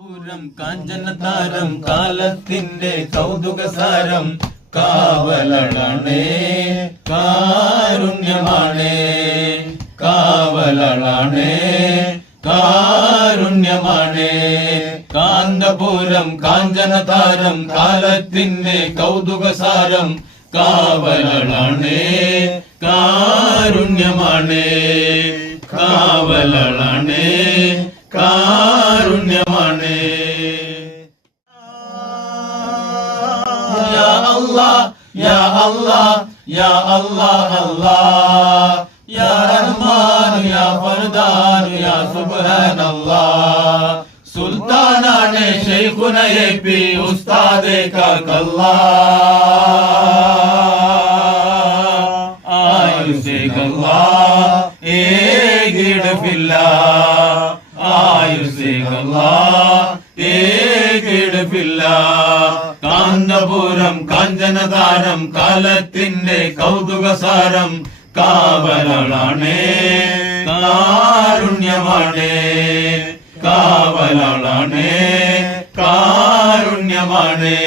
പൂരം കാഞ്ചനതാരം കാലത്തിന്റെ കൗതുകസാരം കാവലളണേ കാരുണ്യമാണേ കാവലളണേ കാരുണ്യമാണേ. കാന്തപുരം കാഞ്ചനതാരം കാലത്തിന്റെ കൗതുകസാരം കാവലളണേ കാരുണ്യമാണേ കാവലളണേ കാരുണ്യമാണേ ya Allah ya Allah ya Allah Allah. Ya Rahman ya Ferdar ya Subhanallah. Sultanane Şeyhuna Yebi Ustade Kalkallah Ayusikallah Egir Fillah. Ayusikallah Egir Fillah. Kanthapuram കാഞ്ചനതാരം കാലത്തിന്റെ കൗതുകസാരം കാവലാണേ കാരുണ്യമാണേ കാവലാണേ കാരുണ്യമാണേ.